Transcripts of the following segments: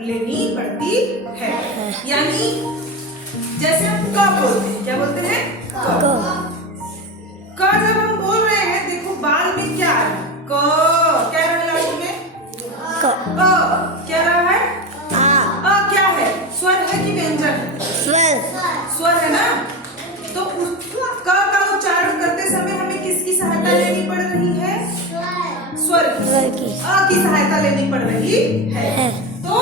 लेनी पड़ती है। यानी जैसे हम क बोलते हैं, क्या बोलते हैं? क जब हम बोल रहे हैं, देखो बाल में क्या है? क क्या रहा है लास्ट में? क्या रहा है? क्या है? स्वर है कि व्यंजन है? स्वर है ना। तो क का उच्चारण करते समय हमें किसकी सहायता लेनी पड़ रही है? स्वर की। की सहायता लेनी पड़ रही है। तो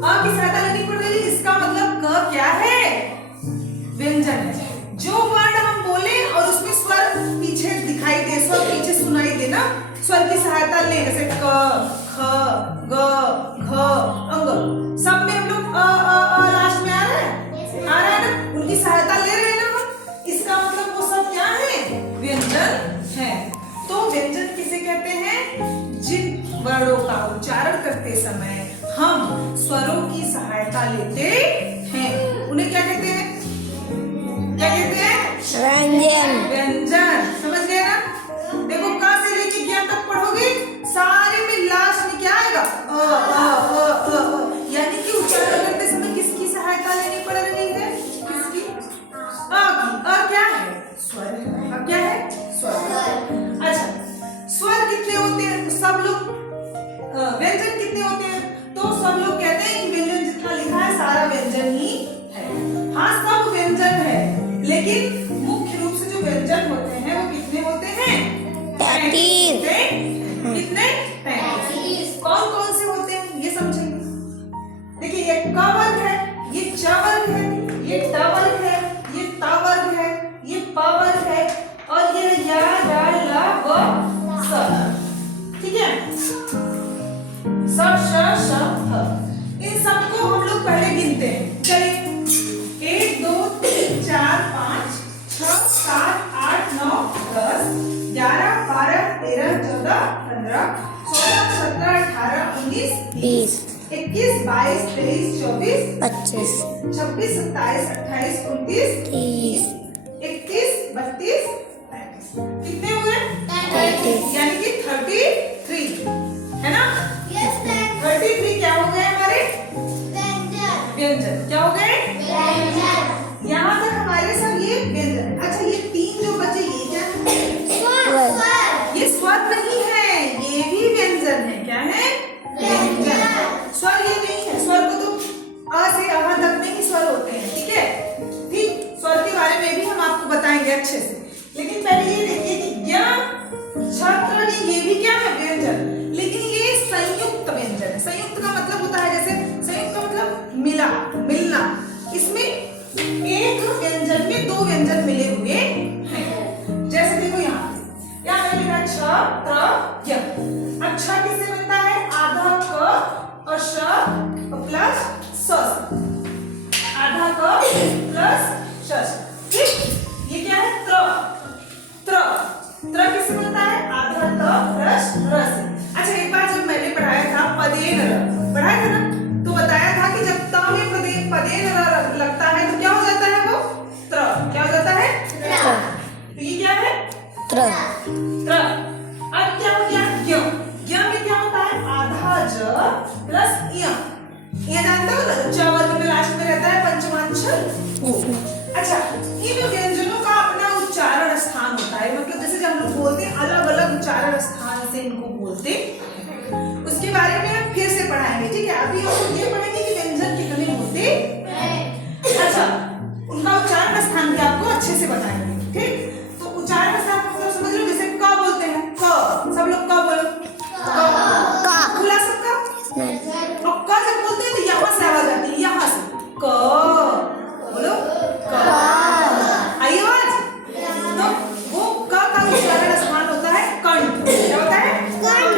की सहायता लेनी पड़ रही है, इसका मतलब क क्या है? व्यंजन है। जो वर्ड हम बोले और उसमें स्वर पीछे दिखाई दे, स्वर पीछे सुनाई दे ना, स्वर की सहायता ले, जैसे क, ख, ग, घ, अंग, सब में हम लोग लास्ट में आ रहा है ना, उनकी सहायता ले रहे हैं ना हम। इसका मतलब वो सब क्या है? व्यंजन है। तो व्यंजन किसे कहते हैं? जिन वर्णों का उच्चारण करते समय हम स्वरों की सहायता लेते हैं, उन्हें क्या कहते हैं? क्या कहते हैं? व्यंजन। व्यंजन। समझ गए ना? देखो क से लेके ज्ञ तक पढ़ोगे, सारे में लास्ट में क्या आएगा? यानी कि उच्चारण करते समय किसकी सहायता लेनी पड़ रही है? किसकी? की। क्या है? स्वर है। क्या है? स्वर। अच्छा, स्वर कितने होते हैं? सब लोग व्यंजन कितने होते हैं? तो सब लोग कहते हैं कि व्यंजन जितना लिखा है सारा व्यंजन ही है। हाँ, सब व्यंजन है, लेकिन मुख्य रूप से जो व्यंजन होते हैं वो कितने होते हैं? 35। कितने? 35। कौन कौन से होते हैं ये समझेंगे। देखिए, ये क वर्ग है, ये च वर्ग है, ये ट वर्ग है, ये त वर्ग है, ये प वर्ग है, और ये या, रा, ला, व, स। ठीक है? स, श, श, थ। इन सबको हम लोग पहले गिनते हैं। चलिए, 1 2 3 4 5 6 7 8 9 10 11 12 13 14 15 16 17 18 19 20 21 22 23 24 25 26 27 28 29 30 31 32 33। कितने हुए? 33। यानी कि 33 है ना? 33 क्या हो गए हमारे? व्यंजन। क्या हो गए? व्यंजन। यहाँ तक हमारे सब ये व्यंजन। अच्छा, ये 3 जो बचे, ये क्या है? स्वर। ये स्वर नहीं है, ये भी व्यंजन है। क्या है? व्यंजन। स्वर ये नहीं है। स्वर को तो अ से अ तक में ही स्वर होते हैं। ठीक है? ठीक, स्वर के बारे में भी हम आपको बताएंगे अच्छे से, लेकिन पहले ये देखिए कि ज्ञ, छत्र, ये भी क्या है? व्यंजन। लेकिन ये संयुक्त व्यंजन है। संयुक्त का मतलब होता है, जैसे संयुक्त का मतलब मिला, मिलना। इसमें एक व्यंजन में 2 व्यंजन मिले हुए हैं। जैसे देखो यहाँ मैंने लिखा छ, त्र, य। अब छ किससे बनता है? आधा क और श प्लस स। आधा क प्लस श। ठीक? ये क्या है? त्र। त्र। त्र किससे बनता है? आधा त प्लस र से। अच्छा, एक बार जब मैंने पढ़ाया था पदेन र, पढ़ाया था ना, तो बताया था कि जब त में पदेन र लगता है तो क्या हो जाता है? वो त्र। क्या हो जाता है? त्र। तो ये क्या है? त्र। त्र। अब क्या हो गया? ज्ञ। ज्ञ में क्या होता है? आधा ज प्लस य। ये जानते हो ना, च वर्ग में लास्ट में रहता है पंचमाक्षर उ। अच्छा, इन व्यंजनों का अपना उच्चारण स्थान होता है। मतलब जैसे जब हम लोग बोलते हैं, अलग अलग उच्चारण स्थान से इनको बोलते हैं। उसके बारे में हम फिर से पढ़ाएंगे। ठीक है? अभी हम ये पढ़ेंगे कि व्यंजन कितने होते हैं। अच्छा, उनका उच्चारण स्थान भी आपको अच्छे से बताएंगे। ठीक? तो उच्चारण स्थान को मतलब समझ लो, जैसे क बोलते हैं, क, सब लोग क बोलो। क खुला सबका। और क जब बोलते हैं तो यहाँ से आवाज आती है, यहाँ से क बोलो, क। आई आवाज? तो वो क का उच्चारण स्थान होता है कंठ। क्या होता है? कंठ।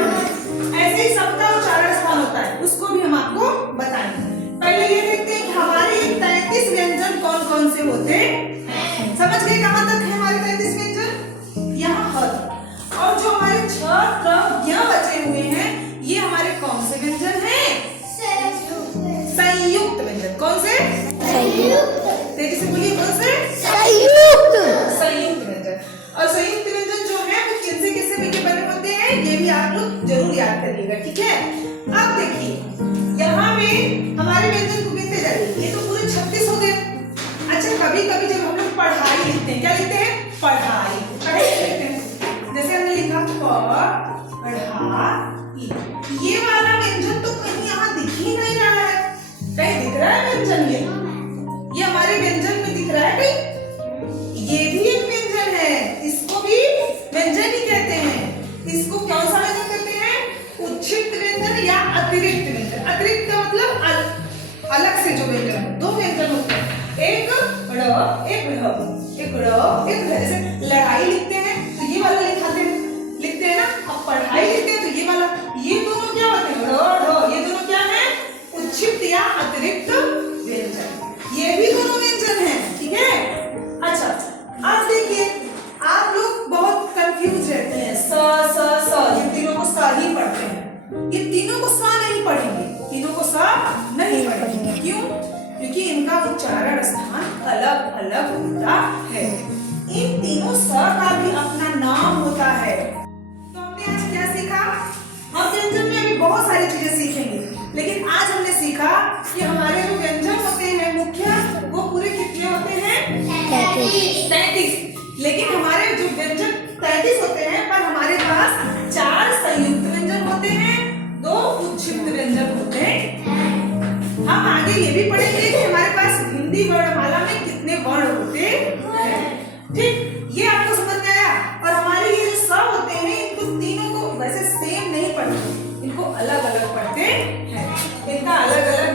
ऐसे ही सबका उच्चारण स्थान होता है, उसको भी हम आपको बताएंगे। पहले ये देखते हैं कि हमारे 33 व्यंजन कौन कौन से होते हैं। समझ गए कहां तक है हमारे 33 व्यंजन? यहाँ तक। और जो हमारे छ, त्र, ज्ञ बचे हुए हैं, ये हमारे कौन से व्यंजन हैं? संयुक्त व्यंजन। कौन से? संयुक्त। तेजी से बोलिए, कौन से? संयुक्त। संयुक्त व्यंजन। और संयुक्त व्यंजन जो है वो किससे किससे मिलकर बने होते हैं, ये भी आप लोग जरूर याद करिएगा। ठीक है? अब देखिए, यहाँ पे हमारे व्यंजन को गिनते जाइए, ये तो पूरे 36 हो गए। अच्छा कभी कभी जब हम लोग पढ़ाई लिखते हैं, क्या लिखते हैं? पढ़ाई, पढ़ाई लिखते हैं। जैसे हमने लिखा पढ़ाई, ये वाला व्यंजन तो कहीं यहाँ दिख ही नहीं रहा है। कहीं दिख रहा है व्यंजन? ये हमारे व्यंजन में दिख रहा है कहीं? ये भी एक व्यंजन है, इसको भी व्यंजन ही कहते हैं। इसको कौन सा व्यंजन कहते हैं? उच्छिष्ट व्यंजन या अतिरिक्त व्यंजन। अतिरिक्त का मतलब अलग से जो व्यंजन हो, दो व्यंजन होते हैं, एक ड़ एक ढ़, एक ड़ एक ढ़। जैसे लड़ाई लिखते हैं तो ये वाला लिखते हैं ना, अब पढ़ाई लिखते हैं तो ये वाला। ये दोनों क्या होते हैं? ड़ ढ, ये दोनों क्या है? उच्छिष्ट या अतिरिक्त व्यंजन। ये भी दोनों व्यंजन हैं, ठीक है। अच्छा अब देखिए, आप लोग बहुत कंफ्यूज रहते हैं, स ये तीनों को सा ही पढ़ते हैं, ये तीनों को सा नहीं पढ़ेंगे, तीनों को सा नहीं पढ़ेंगे। क्यों? क्योंकि इनका उच्चारण स्थान अलग अलग होता है। इन तीनों स का भी अपना नाम होता है। तो हमने आज क्या सीखा? हम व्यंजन में अभी बहुत सारी चीजें सीखेंगे, लेकिन आज हमने सीखा कि हमारे जो व्यंजन होते हैं मुख्य, वो पूरे कितने होते हैं? 33। लेकिन हमारे जो व्यंजन 33 होते हैं, पर हमारे पास 4 संयुक्त व्यंजन होते हैं, 2 उच्छिष्ट व्यंजन होते हैं। हम आगे ये भी पढ़ेंगे कि हमारे पास हिंदी वर्णमाला में कितने वर्ण होते हैं। ठीक, ये आपको समझ में आया? और हमारे ये जो स होते हैं, इनको तीनों को वैसे सेम नहीं पढ़ते, इनको अलग अलग पढ़ते हैं, इनका अलग अलग